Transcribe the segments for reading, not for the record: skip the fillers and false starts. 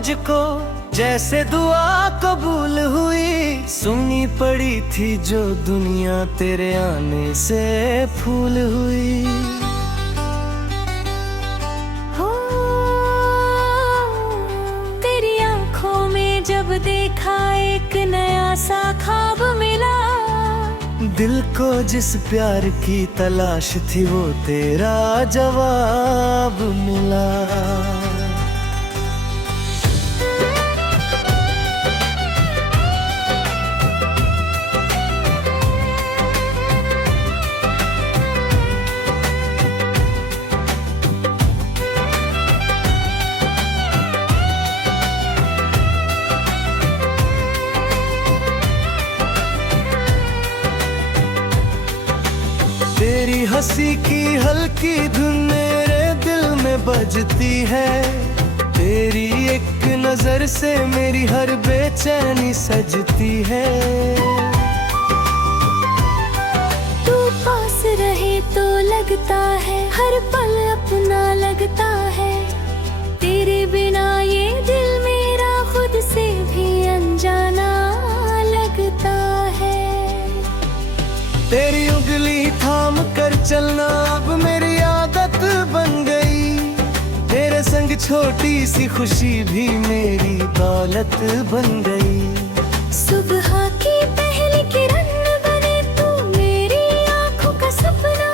मुझको, जैसे दुआ कबूल हुई। सुनी पड़ी थी जो दुनिया तेरे आने से फूल हुई। हो तेरी आंखों में जब देखा एक नया सा ख्वाब मिला। दिल को जिस प्यार की तलाश थी वो तेरा जवाब मिला। तेरी हंसी की हल्की धुन मेरे दिल में बजती है। तेरी एक नजर से मेरी हर बेचैनी सजती है। तू पास रहे तो लगता है हर पल अपना लगता है। तेरे बिना ये दिल मेरा खुद से भी अनजाना लगता है। तेरी उंगली थाम कर चलना अब मेरी आदत बन गई। तेरे संग छोटी सी खुशी भी मेरी दौलत बन गई। सुबह की पहली किरण बने तू मेरी आंखों का सपना।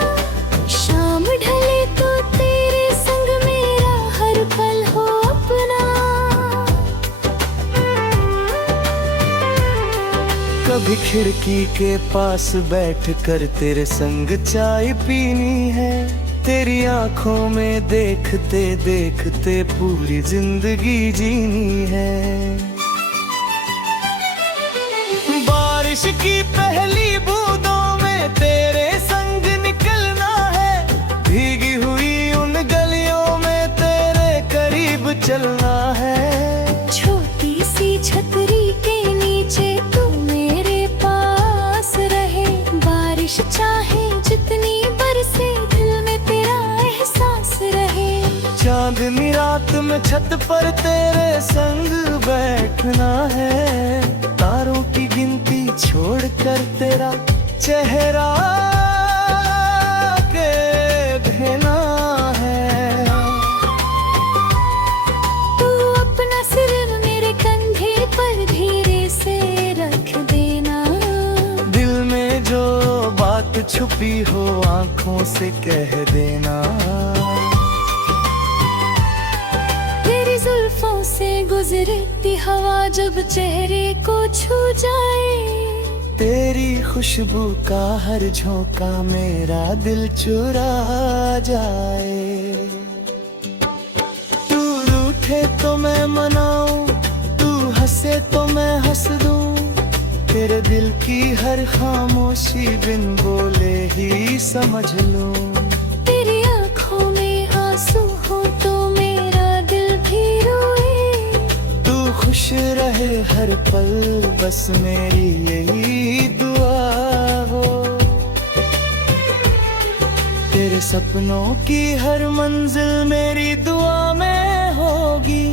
शाम ढले तो तेरे संग मेरा हर पल हो अपना। कभी खिड़की के पास बैठ कर तेरे संग चाय पीनी है। तेरी आंखों में देखते देखते पूरी जिंदगी जीनी है। बारिश की पहली बूंदों में तेरे संग निकलना है। भीगी हुई उन गलियों में तेरे करीब चलना है। छोटी सी छतरी के नीचे तू मेरे पास रहे। बारिश चाहे जितनी बरसे दिल में तेरा एहसास रहे। चांदनी रात में छत पर तेरे संग बैठना है। तारों की गिनती छोड़कर तेरा चेहरा के देना है। तू अपना सिर मेरे कंधे पर धीरे से रख देना। दिल में जो बात छुपी हो आंखों से कह देना। तेरी जुल्फों से गुजरती हवा जब चेहरे को छू जाए। तेरी खुशबू का हर झोंका मेरा दिल चुरा जाए। तू रूठे तो मैं मनाऊं, तू हंसे तो मैं हंस दूं। तेरे दिल की हर खामोशी बिन बोले ही समझ लूं। तेरी आंखों में आंसू हो तो मेरा दिल भी रोए। तू खुश रहे हर पल बस मेरी यही दुआ हो। तेरे सपनों की हर मंजिल मेरी दुआ में होगी।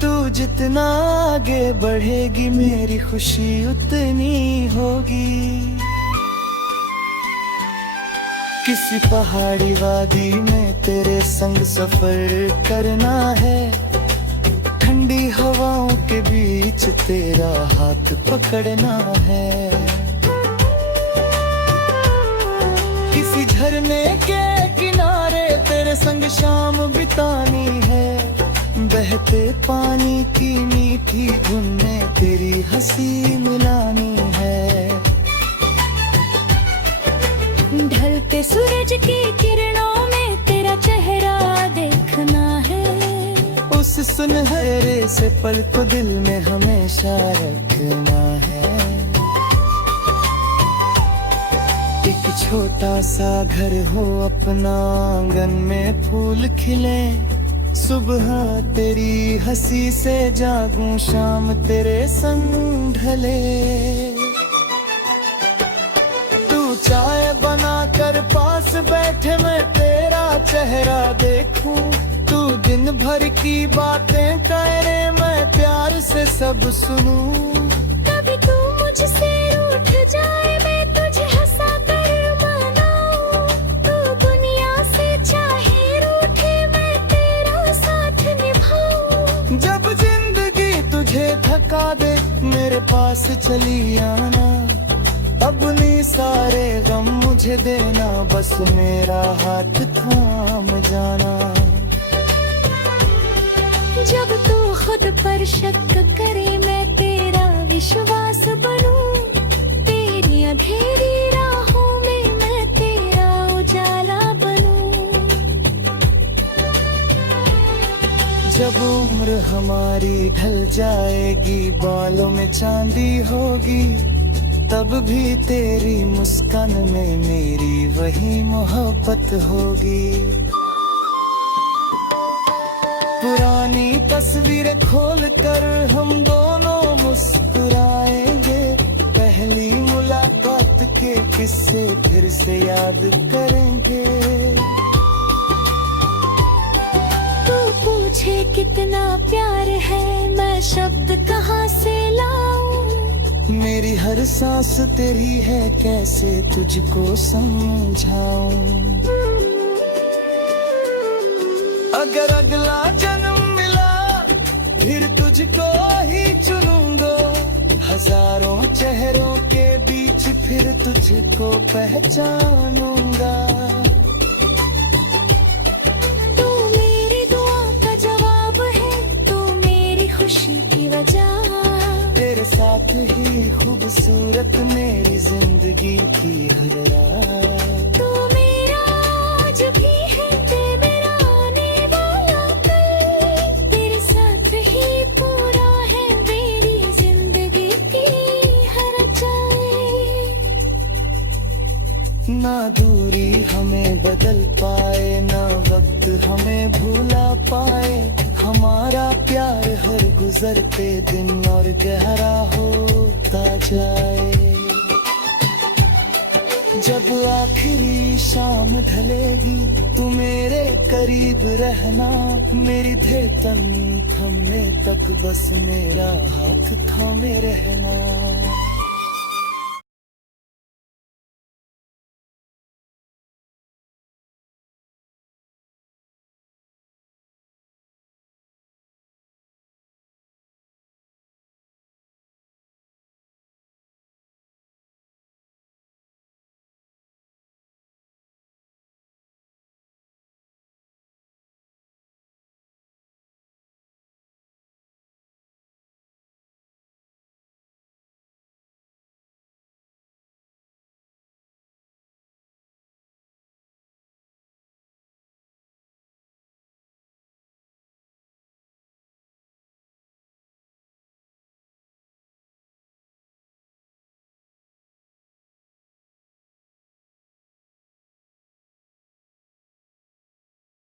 तू जितना आगे बढ़ेगी मेरी खुशी उतनी होगी। किसी पहाड़ी वादी में तेरे संग सफर करना है। ठंडी हवाओं के बीच तेरा हाथ पकड़ना है। किसी झरने के किनारे तेरे संग शाम बितानी है। बहते पानी की मीठी धुन में तेरी हंसी मिलानी है। ढलते सूरज की किरणों में तेरा चेहरा देखना है। उस सुनहरे से पल को दिल में हमेशा रखना है। एक छोटा सा घर हो अपना आंगन में फूल खिले। सुबह तेरी हंसी से जागूं शाम तेरे संग ढले। तू चाय बना कर पास बैठे मैं तेरा चेहरा देखूं। तू दिन भर की बातें करे मैं प्यार से सब सुनूं। कभी तू मुझसे रूठ जाए मैं तुझे हंसा कर मनाऊं। तू दुनिया से चाहे रूठे मैं तेरा साथ निभाऊं। जब जिंदगी तुझे थका दे मेरे पास चली आना। अपने सारे गम मुझे देना बस मेरा हाथ थाम जाना। जब तू खुद पर शक करे मैं तेरा विश्वास बनूं। तेरी अंधेरी राहों में मैं तेरा उजाला बनूं। जब उम्र हमारी ढल जाएगी बालों में चांदी होगी तब भी तेरी मुस्कान में मेरी वही मोहब्बत होगी। पुरानी तस्वीरें खोल कर हम दोनों मुस्कुराएंगे। पहली मुलाकात के किस्से फिर से याद करेंगे। तू पूछे कितना प्यार है मैं शब्द कहाँ से लाऊं। मेरी हर सांस तेरी है कैसे तुझको समझाऊं। अगर अगला जन्म मिला फिर तुझको ही चुनूंगा। हजारों चेहरों के बीच फिर तुझको पहचानूंगा। तू मेरी दुआ का जवाब है तू मेरी खुशी की वजह। तेरे साथ ही खूबसूरत मेरी जिंदगी की हर रात। तू मेरा आज भी है ते मेरा आने वाला कल। तेरे साथ ही पूरा है मेरी जिंदगी की हर चाल। ना दूरी हमें बदल पाए ना वक्त हमें भूला पाए। हमारा प्यार हर गुजरते दिन और गहरा होता जाए। जब आखिरी शाम ढलेगी तू मेरे करीब रहना। मेरी धड़कन थमने तक बस मेरा हाथ थामे रहना।